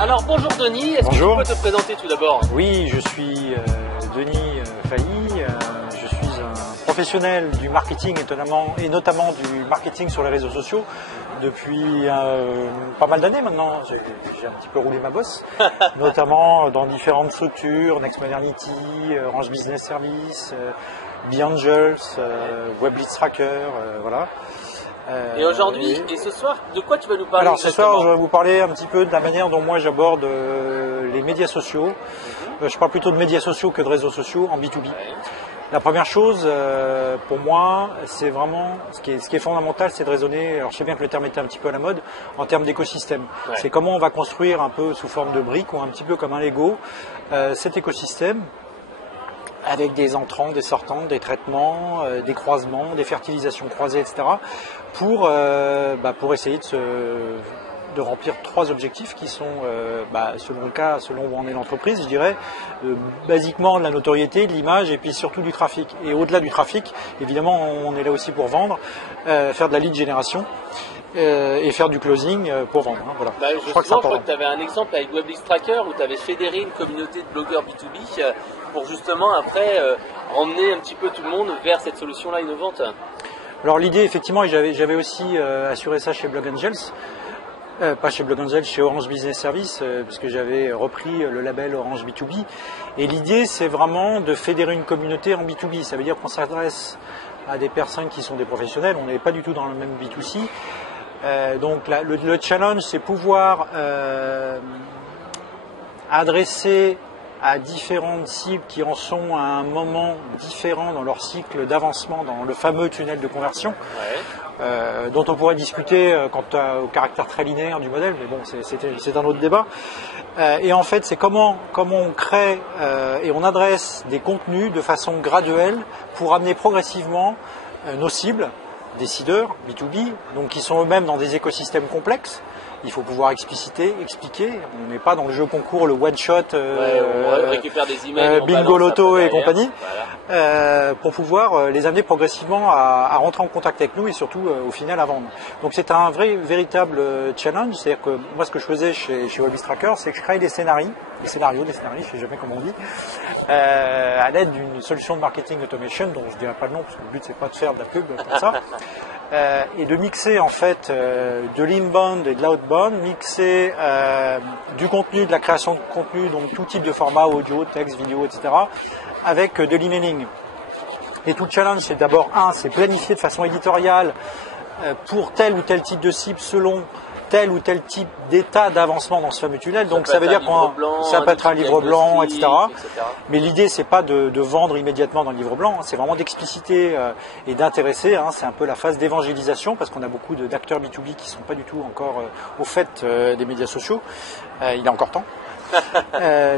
Alors bonjour Denis, est-ce que tu peux te présenter tout d'abord? Oui, je suis Denis Failly, je suis un professionnel du marketing et notamment du marketing sur les réseaux sociaux depuis pas mal d'années maintenant. J'ai un petit peu roulé ma bosse, notamment dans différentes structures, Next Modernity, Orange Business Service, BeAngels, Webleads Tracker, voilà. Et aujourd'hui, et ce soir, de quoi tu vas nous parler? Alors ce soir, je vais vous parler un petit peu de la manière dont moi j'aborde les médias sociaux. Je parle plutôt de médias sociaux que de réseaux sociaux en B2B. La première chose, pour moi, c'est vraiment, ce qui est fondamental, c'est de raisonner, alors je sais bien que le terme était un petit peu à la mode, en termes d'écosystème. Ouais. C'est comment on va construire un peu sous forme de briques ou un petit peu comme un Lego, cet écosystème, avec des entrants, des sortants, des traitements, des croisements, des fertilisations croisées, etc. pour essayer de remplir 3 objectifs qui sont, selon le cas, selon où en est l'entreprise, je dirais, basiquement de la notoriété, de l'image et puis surtout du trafic. Et au-delà du trafic, évidemment, on est là aussi pour vendre, faire de la lead génération. Et faire du closing pour vendre. Hein, voilà. Je crois que tu avais un exemple avec Webleads Tracker où tu avais fédéré une communauté de blogueurs B2B pour justement après emmener un petit peu tout le monde vers cette solution-là innovante. Alors l'idée effectivement, et j'avais aussi assuré ça chez Blog Angels, pas chez Blog Angels, chez Orange Business Service, puisque j'avais repris le label Orange B2B. Et l'idée c'est vraiment de fédérer une communauté en B2B. Ça veut dire qu'on s'adresse à des personnes qui sont des professionnels, on n'est pas du tout dans le même B2C. Donc le challenge, c'est pouvoir adresser à différentes cibles qui en sont à un moment différent dans leur cycle d'avancement, dans le fameux tunnel de conversion, dont on pourrait discuter quant au caractère très linéaire du modèle, mais bon, c'est un autre débat. Et en fait, c'est comment on crée et on adresse des contenus de façon graduelle pour amener progressivement nos cibles, décideurs, B2B, donc qui sont eux-mêmes dans des écosystèmes complexes. Il faut pouvoir expliquer. On n'est pas dans le jeu concours, le one-shot, on récupère des emails, bingo loto et compagnie, voilà. Pour pouvoir les amener progressivement à rentrer en contact avec nous et surtout au final à vendre. Donc c'est un véritable challenge. C'est-à-dire que moi ce que je faisais chez Webleads Tracker, c'est que je créais des scénarios, je sais jamais comment on dit, à l'aide d'une solution de marketing automation dont je ne dirai pas le nom parce que le but c'est pas de faire de la pub pour ça. Et de mixer en fait de l'inbound et de l'outbound, mixer du contenu, de la création de contenu, donc tout type de format, audio, texte, vidéo, etc., avec de l'emailing. Et tout le challenge, c'est d'abord, c'est planifier de façon éditoriale pour tel ou tel type de cible selon tel ou tel type d'état d'avancement dans ce fameux tunnel. Donc ça veut dire que ça peut être un livre blanc, etc. Mais l'idée, c'est pas de vendre immédiatement dans le livre blanc, c'est vraiment d'expliciter et d'intéresser. C'est un peu la phase d'évangélisation parce qu'on a beaucoup d'acteurs B2B qui sont pas du tout encore au fait des médias sociaux. Il y a encore temps.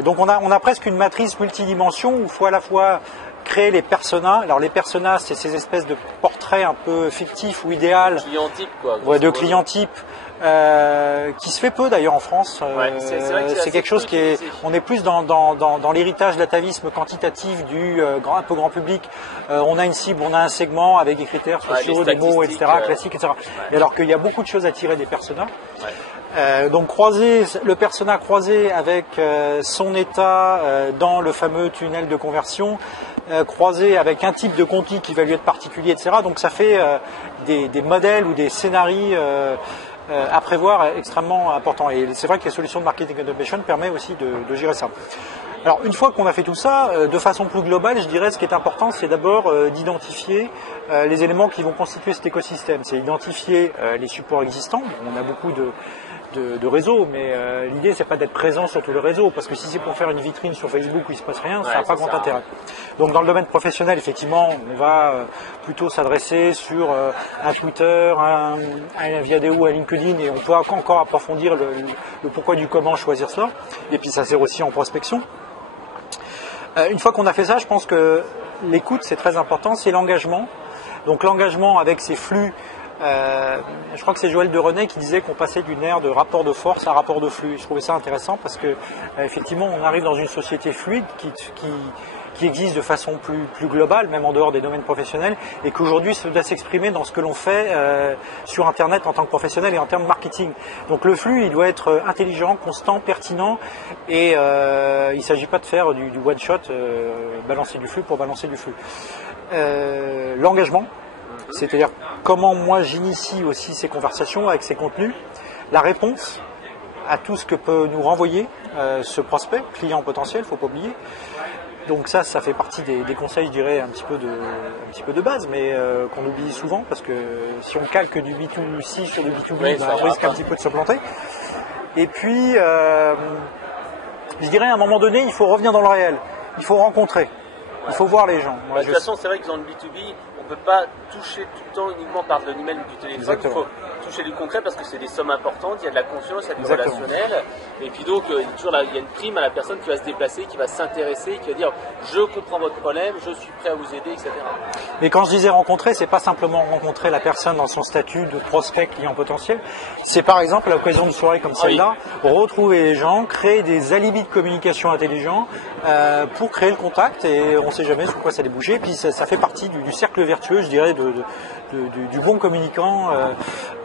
Donc on a presque une matrice multidimension où il faut à la fois créer les personas. Alors les personas, c'est ces espèces de portraits un peu fictifs ou idéal, client-type, quoi, de client-type. Qui se fait peu d'ailleurs en France. C'est quelque chose qui est. On est plus dans l'héritage de l'atavisme quantitatif du un peu grand public. On a une cible, on a un segment avec des critères sociaux, des mots, etc., classiques, etc. Et alors qu'il y a beaucoup de choses à tirer des personas. Donc croiser le persona croisé avec son état dans le fameux tunnel de conversion, croisé avec un type de contenu qui va lui être particulier, etc. Donc ça fait des modèles ou des scénarios à prévoir extrêmement importants. Et c'est vrai que les solutions de marketing automation permettent aussi de gérer ça. Alors une fois qu'on a fait tout ça, de façon plus globale, je dirais ce qui est important, c'est d'abord d'identifier les éléments qui vont constituer cet écosystème. C'est identifier les supports existants. On a beaucoup de réseaux, mais l'idée c'est pas d'être présent sur tous les réseaux, parce que si c'est pour faire une vitrine sur Facebook où il se passe rien, ça n'a pas grand intérêt. Donc dans le domaine professionnel, effectivement, on va plutôt s'adresser sur un Twitter, un Viadeo, un LinkedIn, et on peut encore approfondir le pourquoi du comment choisir ça. Et puis ça sert aussi en prospection. Une fois qu'on a fait ça, je pense que l'écoute c'est très important, c'est l'engagement. Donc l'engagement avec ces flux. Je crois que c'est Joël de René qui disait qu'on passait d'une ère de rapport de force à rapport de flux. Je trouvais ça intéressant parce que effectivement on arrive dans une société fluide qui existe de façon plus globale, même en dehors des domaines professionnels, et qu'aujourd'hui ça doit s'exprimer dans ce que l'on fait sur Internet en tant que professionnel et en termes de marketing. Donc le flux, il doit être intelligent, constant, pertinent, et il ne s'agit pas de faire du one-shot, balancer du flux pour balancer du flux. L'engagement, c'est-à-dire comment moi j'initie aussi ces conversations avec ces contenus, la réponse à tout ce que peut nous renvoyer ce prospect, client potentiel, il ne faut pas oublier. Donc ça fait partie des conseils, je dirais, un petit peu de base, mais qu'on oublie souvent, parce que si on calque du B2C sur du B2B, on risque un petit peu de se planter. Et puis, je dirais à un moment donné, il faut revenir dans le réel, il faut rencontrer. Il faut voir les gens. Moi, de toute façon, c'est vrai que dans le B2B, on ne peut pas toucher tout le temps uniquement par de l'email ou du téléphone. Exactement. Il faut toucher du concret parce que c'est des sommes importantes, il y a de la confiance, il y a du relationnel. Et puis donc, il y a une prime à la personne qui va se déplacer, qui va s'intéresser, qui va dire « je comprends votre problème, je suis prêt à vous aider », etc. Et quand je disais rencontrer, c'est pas simplement rencontrer la personne dans son statut de prospect client potentiel. C'est par exemple, à l'occasion d'une soirée comme celle-là, retrouver les gens, créer des alibis de communication intelligents pour créer le contact, et on ne sait jamais sur quoi ça déboucher. Et puis ça fait partie du cercle vertueux, je dirais, du bon communicant,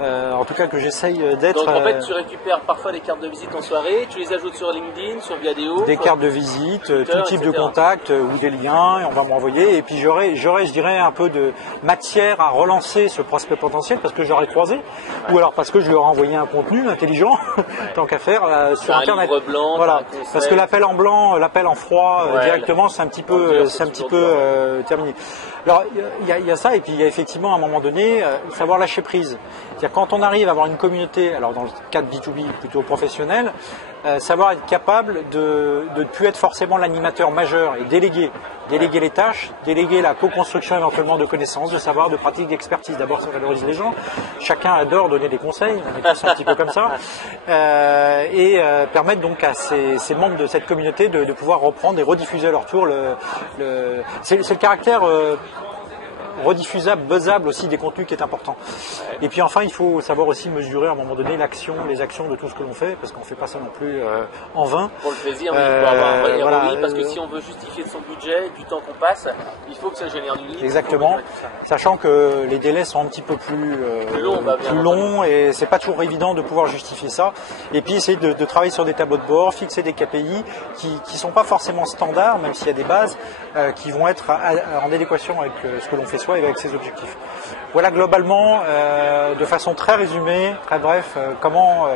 en tout cas que j'essaye d'être. Donc en fait, tu récupères parfois des cartes de visite en soirée, tu les ajoutes sur LinkedIn, sur Viadeo. Des cartes de visite, tout type de contact ou des liens, et on va me renvoyer. Et puis j'aurai, je dirais, un peu de matière à relancer ce prospect potentiel parce que je l'aurai croisé, ou alors parce que je lui aurai envoyé un contenu intelligent, tant qu'à faire, sur Internet. Livre blanc, voilà, parce que l'appel en blanc, l'appel en froid, directement, c'est un petit peu terminé. Alors il y a ça, et puis il y a effectivement à un moment donné savoir lâcher prise. C'est-à-dire quand on arrive à avoir une communauté, alors dans le cadre B2B plutôt professionnel, savoir être capable de ne plus être forcément l'animateur majeur et déléguer les tâches, déléguer la co-construction éventuellement de connaissances, de savoir, de pratiques, d'expertise. D'abord, ça valorise les gens. Chacun adore donner des conseils, on est tous un petit peu comme ça, et permettre donc à ces membres de cette communauté de pouvoir reprendre et rediffuser à leur tour c'est le caractère rediffusable, buzzable aussi des contenus qui est important. Et puis enfin, il faut savoir aussi mesurer à un moment donné les actions de tout ce que l'on fait, parce qu'on ne fait pas ça non plus en vain. Pour le plaisir, mais il faut avoir un vrai ROI, parce que si on veut justifier de son budget, du temps qu'on passe, il faut que ça génère du lead. Exactement, sachant que les délais sont un petit peu plus longs, et c'est pas toujours évident de pouvoir justifier ça. Et puis essayer de travailler sur des tableaux de bord, fixer des KPI qui sont pas forcément standards, même s'il y a des bases qui vont être en adéquation avec ce que l'on fait et avec ses objectifs. Voilà globalement, de façon très résumée, très bref, comment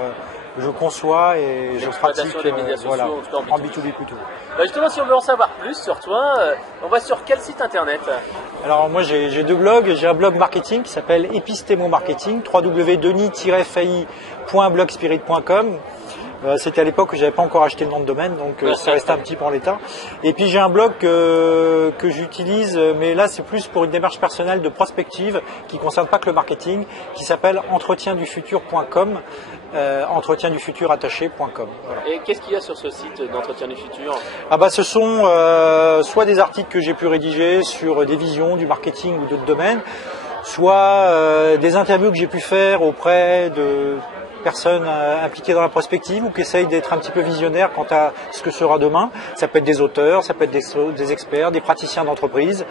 je conçois et je pratique en B2B plutôt. Justement, si on veut en savoir plus sur toi, on va sur quel site internet? Alors moi j'ai deux blogs. J'ai un blog marketing qui s'appelle Epistemo Marketing, www.denis-failly.blogspirit.com. C'était à l'époque où j'avais pas encore acheté le nom de domaine, donc ça restait un petit peu en l'état. Et puis j'ai un blog que j'utilise, mais là c'est plus pour une démarche personnelle de prospective qui concerne pas que le marketing, qui s'appelle entretiendufutur.com, entretiendufutur.com. Voilà. Et qu'est-ce qu'il y a sur ce site d'entretien du futur? Ce sont soit des articles que j'ai pu rédiger sur des visions du marketing ou d'autres domaines, soit des interviews que j'ai pu faire auprès de personnes impliquées dans la prospective ou qui essayent d'être un petit peu visionnaires quant à ce que sera demain. Ça peut être des auteurs, ça peut être des experts, des praticiens d'entreprise.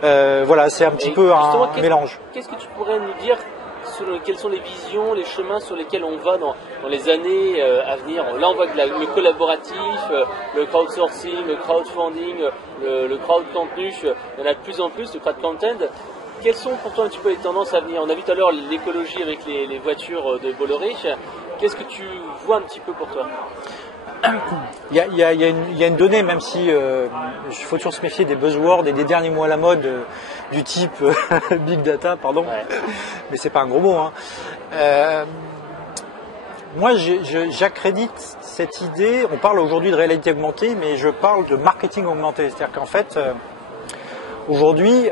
Voilà, c'est un petit peu un mélange. Qu'est-ce que tu pourrais nous dire sur quelles sont les visions, les chemins sur lesquels on va dans les années à venir? Là, on voit que le collaboratif, le crowdsourcing, le crowdfunding, le crowd contenu, il y en a de plus en plus, le crowd content. Quelles sont pour toi un petit peu les tendances à venir? On a vu tout à l'heure l'écologie avec les voitures de Bolloré. Qu'est-ce que tu vois un petit peu pour toi? Il y a une donnée, même si il faut toujours se méfier des buzzwords et des derniers mots à la mode du type big data, pardon, mais c'est pas un gros mot. Moi, j'accrédite cette idée. On parle aujourd'hui de réalité augmentée, mais je parle de marketing augmenté. C'est-à-dire qu'en fait, aujourd'hui,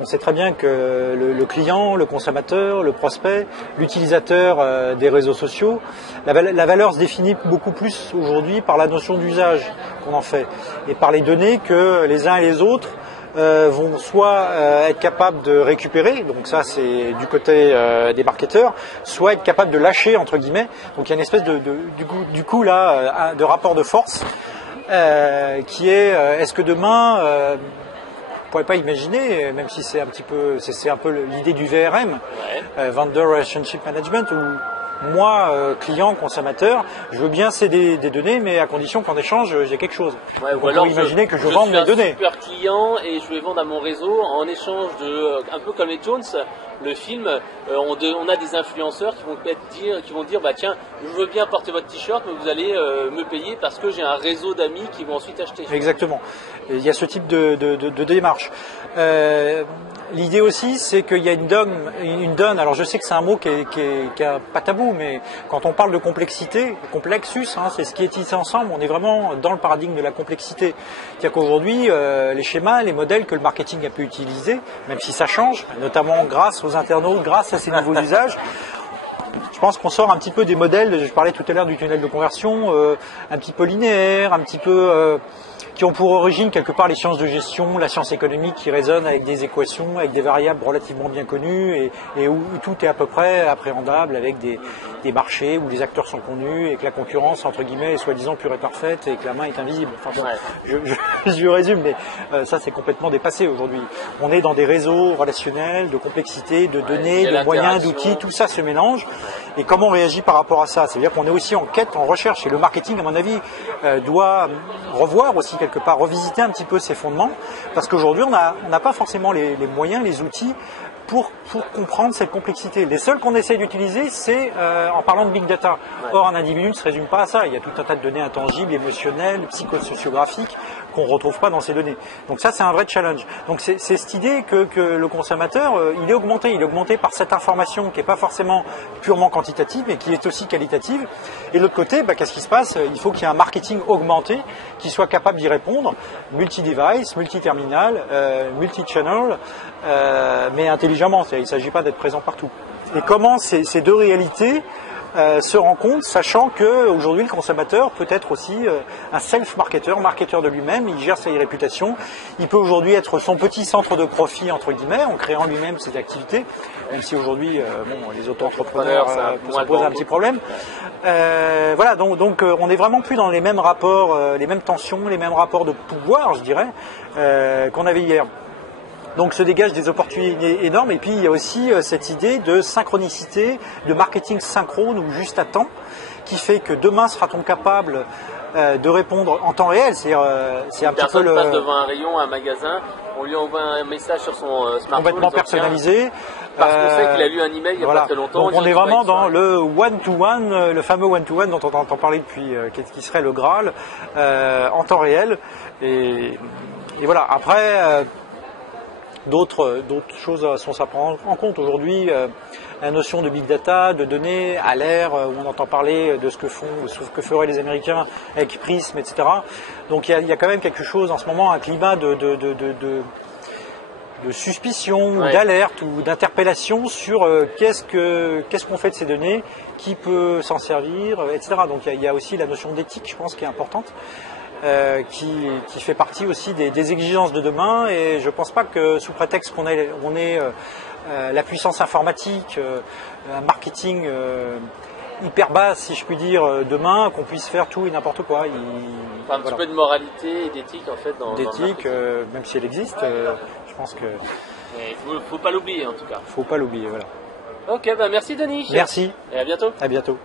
on sait très bien que le client, le consommateur, le prospect, l'utilisateur des réseaux sociaux, la valeur se définit beaucoup plus aujourd'hui par la notion d'usage qu'on en fait et par les données que les uns et les autres vont soit être capables de récupérer, donc ça c'est du côté des marketeurs, soit être capables de lâcher entre guillemets. Donc il y a une espèce du coup là de rapport de force qui est est-ce que demain, on ne pourrait pas imaginer, même si c'est un peu l'idée du VRM, Vendor Relationship Management, où moi, client, consommateur, je veux bien céder des données, mais à condition qu'en échange, j'ai quelque chose. Ou alors imaginer que je vende mes données. Je suis un super client et je vais vendre à mon réseau en échange de, un peu comme les Jones, le film, on a des influenceurs qui vont dire bah tiens, je veux bien porter votre t-shirt, mais vous allez me payer parce que j'ai un réseau d'amis qui vont ensuite acheter. Exactement. Et il y a ce type de démarche. L'idée aussi, c'est qu'il y a une donne. Alors je sais que c'est un mot qui est pas tabou, mais quand on parle de complexité, complexus, c'est ce qui est tissé ensemble. On est vraiment dans le paradigme de la complexité. C'est-à-dire qu'aujourd'hui, les schémas, les modèles que le marketing a pu utiliser, même si ça change, notamment grâce aux internautes, grâce à ces nouveaux usages. Je pense qu'on sort un petit peu des modèles, je parlais tout à l'heure du tunnel de conversion, un petit peu linéaire, un petit peu qui ont pour origine quelque part les sciences de gestion, la science économique qui résonne avec des équations, avec des variables relativement bien connues et où tout est à peu près appréhendable avec des marchés où les acteurs sont connus et que la concurrence entre guillemets est soi-disant pure et parfaite et que la main est invisible. Enfin, je résume, mais ça c'est complètement dépassé aujourd'hui. On est dans des réseaux relationnels, de complexité, de données, de moyens, d'outils, tout ça se mélange. Et comment on réagit par rapport à ça? C'est-à-dire qu'on est aussi en quête, en recherche. Et le marketing, à mon avis, doit revoir aussi quelque part, revisiter un petit peu ses fondements. Parce qu'aujourd'hui, on n'a pas forcément les moyens, les outils pour comprendre cette complexité. Les seuls qu'on essaie d'utiliser, c'est en parlant de big data. Or, un individu ne se résume pas à ça. Il y a tout un tas de données intangibles, émotionnelles, psychosociographiques qu'on ne retrouve pas dans ces données. Donc ça, c'est un vrai challenge. Donc c'est cette idée que le consommateur, il est augmenté. Il est augmenté par cette information qui n'est pas forcément purement quantitative, mais qui est aussi qualitative. Et de l'autre côté, qu'est-ce qui se passe? Il faut qu'il y ait un marketing augmenté qui soit capable d'y répondre. Multi-device, multi-terminal, multi-channel, mais intelligemment. Il ne s'agit pas d'être présent partout. Et comment ces deux réalités se rencontrent, sachant qu'aujourd'hui le consommateur peut être aussi un self-marketeur, marketeur de lui-même, il gère sa réputation, il peut aujourd'hui être son petit centre de profit entre guillemets en créant lui-même ses activités, même si aujourd'hui les auto-entrepreneurs ça pose un petit problème. Voilà, donc on n'est vraiment plus dans les mêmes rapports, les mêmes tensions, les mêmes rapports de pouvoir, je dirais, qu'on avait hier. Donc se dégagent des opportunités énormes et puis il y a aussi cette idée de synchronicité, de marketing synchrone ou juste à temps qui fait que demain sera-t-on capable de répondre en temps réel. C'est un petit peu le... passe devant un rayon, un magasin, on lui envoie un message sur son smartphone. Complètement personnalisé. Parce qu'on sait qu'il a lu un email il n'y a pas très longtemps. Donc on est vraiment dans le one-to-one, le fameux one-to-one dont on entend parler depuis, qui serait le Graal, en temps réel. Et voilà, après... D'autres choses sont à prendre en compte aujourd'hui. La notion de big data, de données, à l'ère où on entend parler de ce que feraient les Américains avec Prism, etc. Donc il y a quand même quelque chose en ce moment, un climat de suspicion, d'alerte ou d'interpellation sur qu'est-ce qu'on fait de ces données, qui peut s'en servir, etc. Donc il y a aussi la notion d'éthique, je pense, qui est importante. Qui fait partie aussi des exigences de demain, et je ne pense pas que sous prétexte qu'on ait la puissance informatique, un marketing hyper basse, si je puis dire, demain, qu'on puisse faire tout et n'importe quoi. Un petit peu de moralité et d'éthique en fait dans d'éthique, même si elle existe, je pense que... Il faut pas l'oublier en tout cas. Faut pas l'oublier, voilà. Ok, merci Denis. Merci. Et à bientôt. À bientôt.